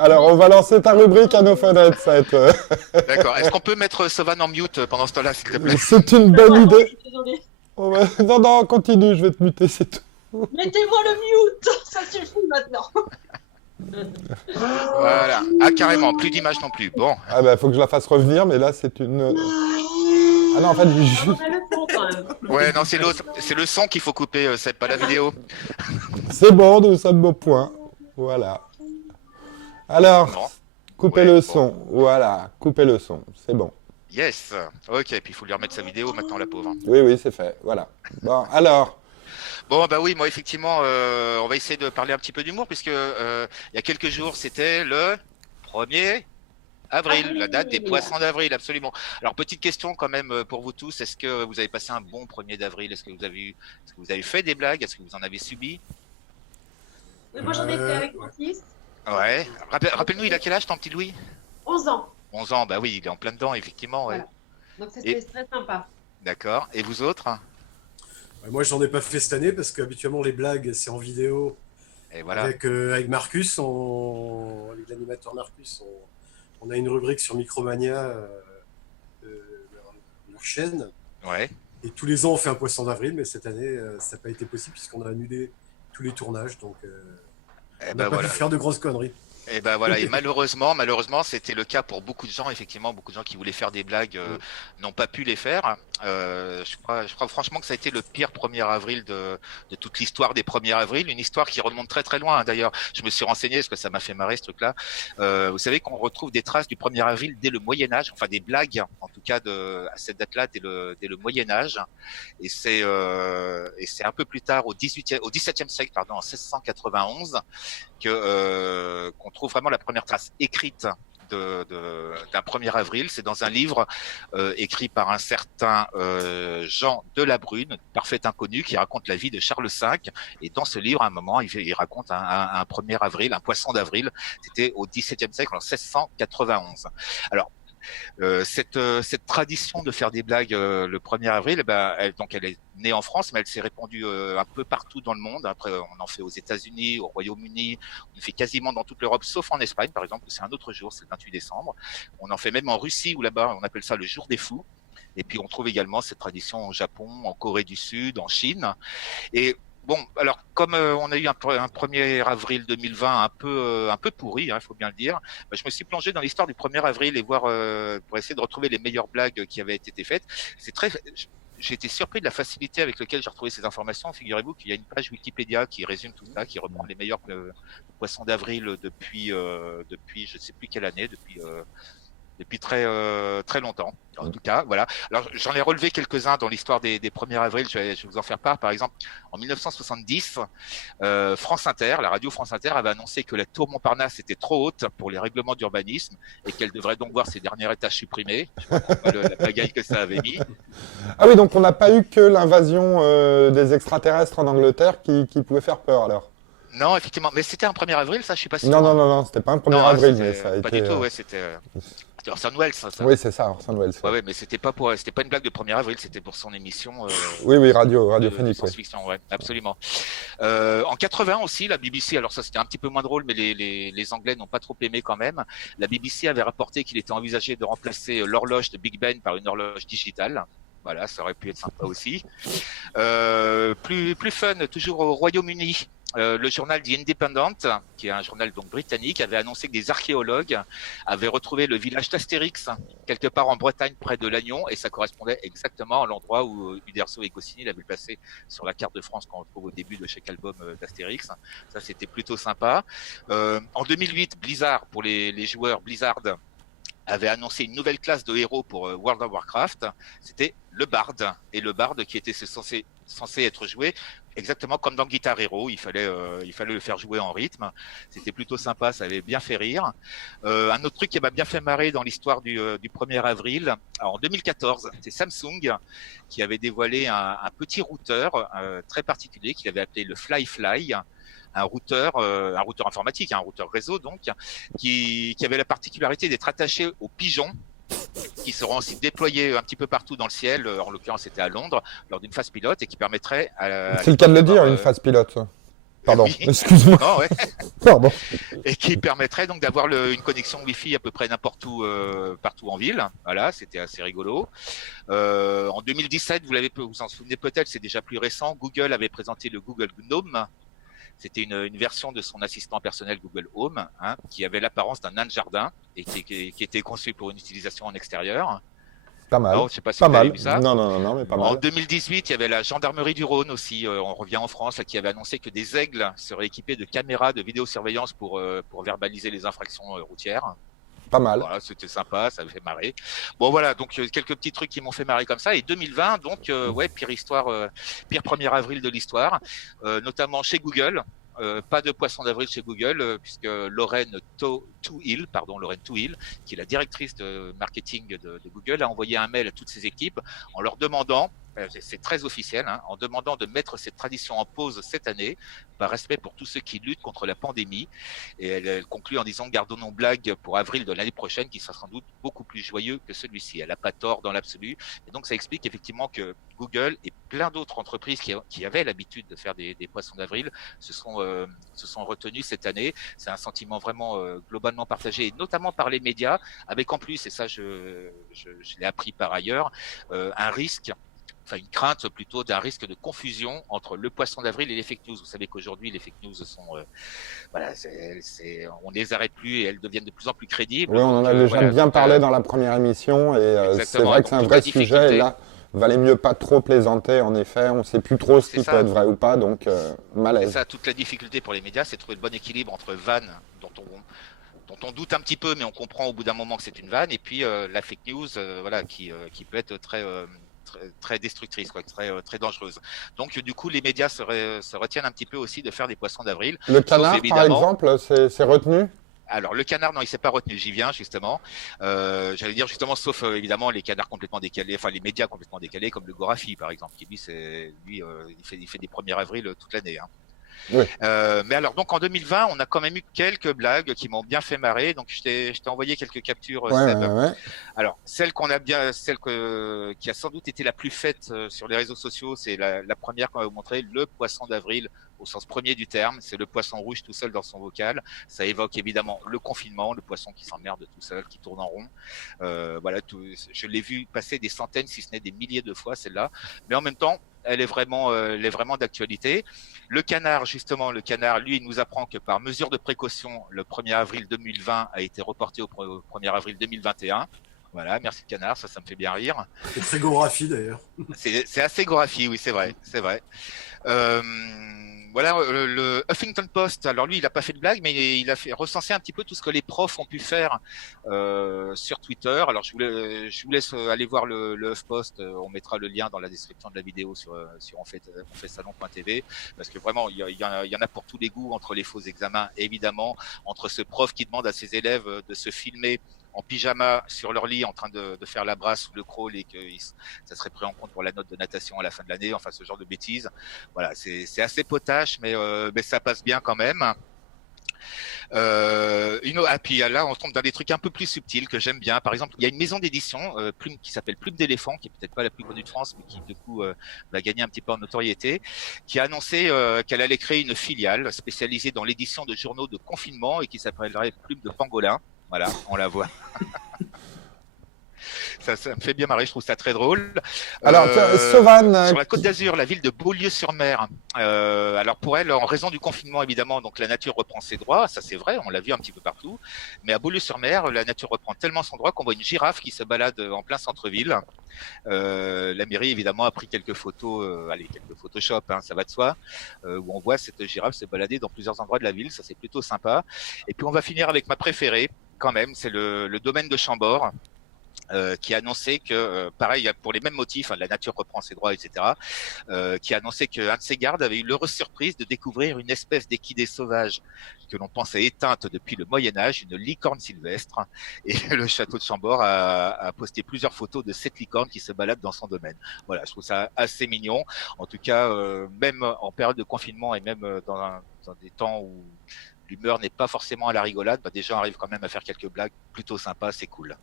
Alors, on va lancer ta rubrique à nos fenêtres, ça va être... D'accord. Est-ce qu'on peut mettre Sovan en mute pendant ce temps-là, s'il te plaît? C'est une bonne idée. Désolée. Oh, non, non, continue, je vais te muter, c'est tout. Mettez-moi le mute, ça suffit maintenant. Voilà. Ah, carrément, plus d'image non plus. Bon. Ah bah, faut que je la fasse revenir, mais là, c'est une... Ah non, en fait, On juste... a le son quand même. Ouais, non, c'est l'autre. C'est le son qu'il faut couper, c'est pas la vidéo. C'est bon, nous sommes au point. Voilà. Alors, Bon. coupez Ouais, le bon. son. Voilà, coupez le son. C'est bon. Yes. Ok, puis il faut lui remettre sa vidéo maintenant, la pauvre. Oui, oui, c'est fait. Voilà. Bon, alors... Bon, bah oui, moi, effectivement, on va essayer de parler un petit peu d'humour, puisque il y a quelques jours, c'était le 1er avril, la date des poissons d'avril, absolument. Alors, petite question quand même pour vous tous, est-ce que vous avez passé un bon 1er d'avril? Est-ce que vous avez fait des blagues? Est-ce que vous en avez subi? Mais moi j'en ai fait avec mon fils, Ouais. Rappelle-nous, il a quel âge, ton petit Louis? 11 ans. 11 ans, bah oui, il est en plein dedans, effectivement, ouais. Voilà. Donc c'était très sympa. D'accord. Et vous autres? Moi, j'en ai pas fait cette année parce qu'habituellement, les blagues, c'est en vidéo. Et voilà. Avec Marcus, avec l'animateur Marcus, on a une rubrique sur Micromania, leur chaîne. Ouais. Et tous les ans, on fait un poisson d'avril, mais cette année, ça n'a pas été possible puisqu'on a annulé tous les tournages. Donc, Et on ben n'a pas voilà. pu faire de grosses conneries. Et ben voilà, et malheureusement, c'était le cas pour beaucoup de gens, effectivement, beaucoup de gens qui voulaient faire des blagues n'ont pas pu les faire. Je crois franchement que ça a été le pire 1er avril de toute l'histoire des 1er avril, une histoire qui remonte très très loin. D'ailleurs, je me suis renseigné parce que ça m'a fait marrer ce truc-là. Vous savez qu'on retrouve des traces du 1er avril dès le Moyen Âge, enfin des blagues, en tout cas à cette date-là dès le Moyen Âge. Et c'est un peu plus tard au XVIIe siècle, pardon, en 1691, qu'on trouve vraiment la première trace écrite d'un 1er avril. C'est dans un livre écrit par un certain Jean de la Brune, parfait inconnu, qui raconte la vie de Charles V. Et dans ce livre, à un moment, il raconte un 1er avril, un poisson d'avril. C'était au XVIIe siècle, en 1691. Alors, cette tradition de faire des blagues le 1er avril, elle est née en France, mais elle s'est répandue un peu partout dans le monde. Après, on en fait aux États-Unis, au Royaume-Uni, on en fait quasiment dans toute l'Europe, sauf en Espagne, par exemple, où c'est un autre jour, c'est le 28 décembre. On en fait même en Russie, où là-bas, on appelle ça le jour des fous. Et puis, on trouve également cette tradition au Japon, en Corée du Sud, en Chine. Et bon, alors comme on a eu un 1er avril 2020 un peu pourri, il faut bien le dire, je me suis plongé dans l'histoire du 1er avril et voir pour essayer de retrouver les meilleures blagues qui avaient été faites. J'ai été surpris de la facilité avec laquelle j'ai retrouvé ces informations. Figurez-vous qu'il y a une page Wikipédia qui résume tout ça, qui reprend les meilleurs poissons d'avril depuis je ne sais plus quelle année, depuis très longtemps. En tout cas, voilà. Alors, j'en ai relevé quelques-uns dans l'histoire des 1er avril. Je vais vous en faire part. Par exemple, en 1970, France Inter, la radio France Inter avait annoncé que la tour Montparnasse était trop haute pour les règlements d'urbanisme et qu'elle devrait donc voir ses derniers étages supprimés. Je ne comprends pas la pagaille que ça avait mis. Ah oui, donc on n'a pas eu que l'invasion des extraterrestres en Angleterre qui pouvait faire peur, alors. Non, effectivement. Mais c'était un 1er avril, ça, je suis pas sûr. Non, non, non, non, c'était pas un 1er avril, mais ça a pas été... du tout, ouais, c'était Orson Welles, ça. Oui, c'est ça, Orson Welles. Ouais, ouais, mais c'était pas une blague de 1er avril, c'était pour son émission. Oui, oui, radiophonique. Science-fiction, ouais, absolument. En 80 aussi, la BBC, alors ça c'était un petit peu moins drôle, mais les Anglais n'ont pas trop aimé quand même. La BBC avait rapporté qu'il était envisagé de remplacer l'horloge de Big Ben par une horloge digitale. Voilà, ça aurait pu être sympa aussi. Plus fun, toujours au Royaume-Uni. Le journal The Independent, qui est un journal donc britannique, avait annoncé que des archéologues avaient retrouvé le village d'Astérix quelque part en Bretagne près de Lannion, et ça correspondait exactement à l'endroit où Uderzo et Goscinny l'avaient placé sur la carte de France qu'on retrouve au début de chaque album d'Astérix. Ça, c'était plutôt sympa. En 2008, Blizzard, pour les joueurs Blizzard, avait annoncé une nouvelle classe de héros pour World of Warcraft. C'était le Bard. Et le Bard qui était censé être joué exactement comme dans Guitar Hero. Il fallait le faire jouer en rythme. C'était plutôt sympa, ça avait bien fait rire. Un autre truc qui m'a bien fait marrer dans l'histoire du 1er avril, alors en 2014, c'est Samsung qui avait dévoilé un petit routeur très particulier qu'il avait appelé le Fly. Un routeur informatique, un routeur réseau donc, qui avait la particularité d'être attaché au pigeon qui seront aussi déployés un petit peu partout dans le ciel. En l'occurrence, c'était à Londres, lors d'une phase pilote, et qui permettrait C'est le cas de le dire, une phase pilote. Pardon, oui. excuse-moi. Non, ouais. Pardon. Et qui permettrait donc d'avoir une connexion Wi-Fi à peu près n'importe où, partout en ville. Voilà, c'était assez rigolo. En 2017, vous en souvenez peut-être, c'est déjà plus récent, Google avait présenté le Google Gnome. C'était une version de son assistant personnel Google Home, hein, qui avait l'apparence d'un nain de jardin et qui était conçu pour une utilisation en extérieur. Pas mal. Alors, je sais pas si Pas vous avez mal. vu ça. Non, mais pas En mal. 2018, il y avait la gendarmerie du Rhône aussi, on revient en France, là, qui avait annoncé que des aigles seraient équipés de caméras de vidéosurveillance pour verbaliser les infractions routières. Pas mal. Voilà, c'était sympa, ça me fait marrer. Bon voilà, donc quelques petits trucs qui m'ont fait marrer comme ça. Et 2020, donc ouais, pire 1er avril de l'histoire, notamment chez Google. Pas de poisson d'avril chez Google, puisque Lorraine Touhill, qui est la directrice de marketing de Google, a envoyé un mail à toutes ses équipes en leur demandant, c'est très officiel, hein, en demandant de mettre cette tradition en pause cette année, par respect pour tous ceux qui luttent contre la pandémie. Et elle conclut en disant: gardons nos blagues pour avril de l'année prochaine, qui sera sans doute beaucoup plus joyeux que celui-ci. Elle n'a pas tort dans l'absolu. Et donc ça explique effectivement que Google et plein d'autres entreprises qui avaient l'habitude de faire des poissons d'avril se sont retenus cette année. C'est un sentiment vraiment globalement partagé, et notamment par les médias, avec en plus, et ça je l'ai appris par ailleurs, un risque, enfin une crainte plutôt d'un risque de confusion entre le poisson d'avril et les fake news. Vous savez qu'aujourd'hui les fake news sont, voilà, on les arrête plus et elles deviennent de plus en plus crédibles. Oui, on en a déjà voilà, bien parlé dans la première émission et c'est vrai que c'est un vrai sujet. Et là, valait mieux pas trop plaisanter. En effet, on ne sait plus trop ce qui peut être vrai ou pas, donc malaise. C'est ça, toute la difficulté pour les médias, c'est de trouver le bon équilibre entre vannes dont on doute un petit peu, mais on comprend au bout d'un moment que c'est une vanne, et puis la fake news, voilà, qui peut être très destructrice, quoi, très dangereuse. Donc du coup, les médias se retiennent un petit peu aussi de faire des poissons d'avril. Le canard, par exemple, c'est retenu? Alors le canard, non, il s'est pas retenu. J'y viens justement. J'allais dire justement, sauf évidemment les canards complètement décalés, enfin les médias complètement décalés, comme le Gorafi par exemple, qui lui, il fait des 1er avril toute l'année. Hein. Oui. Mais alors donc en 2020, on a quand même eu quelques blagues qui m'ont bien fait marrer. Donc je t'ai envoyé quelques captures. Ouais. Alors celle qui a sans doute été la plus faite sur les réseaux sociaux, c'est la première qu'on va vous montrer, le poisson d'avril au sens premier du terme. C'est le poisson rouge tout seul dans son bocal. Ça évoque évidemment le confinement, le poisson qui s'emmerde tout seul, qui tourne en rond. Voilà, je l'ai vu passer des centaines, si ce n'est des milliers de fois celle-là. Mais en même temps, elle est vraiment d'actualité. Le canard, justement, lui, il nous apprend que par mesure de précaution, le 1er avril 2020 a été reporté au 1er avril 2021. Voilà, merci le canard, ça me fait bien rire. C'est très Gorafi d'ailleurs. C'est assez Gorafi, oui, c'est vrai. Voilà, le Huffington Post, alors lui, il n'a pas fait de blague, mais il a fait recenser un petit peu tout ce que les profs ont pu faire sur Twitter. Alors, je vous laisse aller voir le HuffPost. On mettra le lien dans la description de la vidéo sur onfaitsalon.tv, parce que vraiment, il y en a pour tous les goûts, entre les faux examens, évidemment, entre ce prof qui demande à ses élèves de se filmer en pyjama sur leur lit en train de faire la brasse ou le crawl et que ça serait pris en compte pour la note de natation à la fin de l'année, enfin ce genre de bêtises. Voilà, c'est assez potache, mais ça passe bien quand même. Puis là, on se trompe dans des trucs un peu plus subtils que j'aime bien. Par exemple, il y a une maison d'édition qui s'appelle Plume d'éléphant, qui est peut-être pas la plus connue de France, mais qui du coup va gagner un petit peu en notoriété, qui a annoncé qu'elle allait créer une filiale spécialisée dans l'édition de journaux de confinement et qui s'appellerait Plume de Pangolin. Voilà, on la voit. Ça me fait bien marrer, je trouve ça très drôle. Alors, Sauvan, sur la Côte d'Azur, la ville de Beaulieu-sur-Mer. Alors pour elle, en raison du confinement, évidemment, donc la nature reprend ses droits. Ça c'est vrai, on l'a vu un petit peu partout. Mais à Beaulieu-sur-Mer, la nature reprend tellement son droit qu'on voit une girafe qui se balade en plein centre-ville. La mairie, évidemment, a pris quelques photos, quelques Photoshop, hein, ça va de soi, où on voit cette girafe se balader dans plusieurs endroits de la ville. Ça c'est plutôt sympa. Et puis on va finir avec ma préférée, quand même, c'est le domaine de Chambord. Qui a annoncé que, pareil, pour les mêmes motifs, hein, la nature reprend ses droits, etc., qui a annoncé qu'un de ses gardes avait eu l'heureuse surprise de découvrir une espèce d'équidé sauvage que l'on pensait éteinte depuis le Moyen-Âge, une licorne sylvestre. Et le château de Chambord a posté plusieurs photos de cette licorne qui se balade dans son domaine. Voilà, je trouve ça assez mignon. En tout cas, même en période de confinement et même dans des temps où l'humeur n'est pas forcément à la rigolade, des gens arrivent quand même à faire quelques blagues plutôt sympas, c'est cool.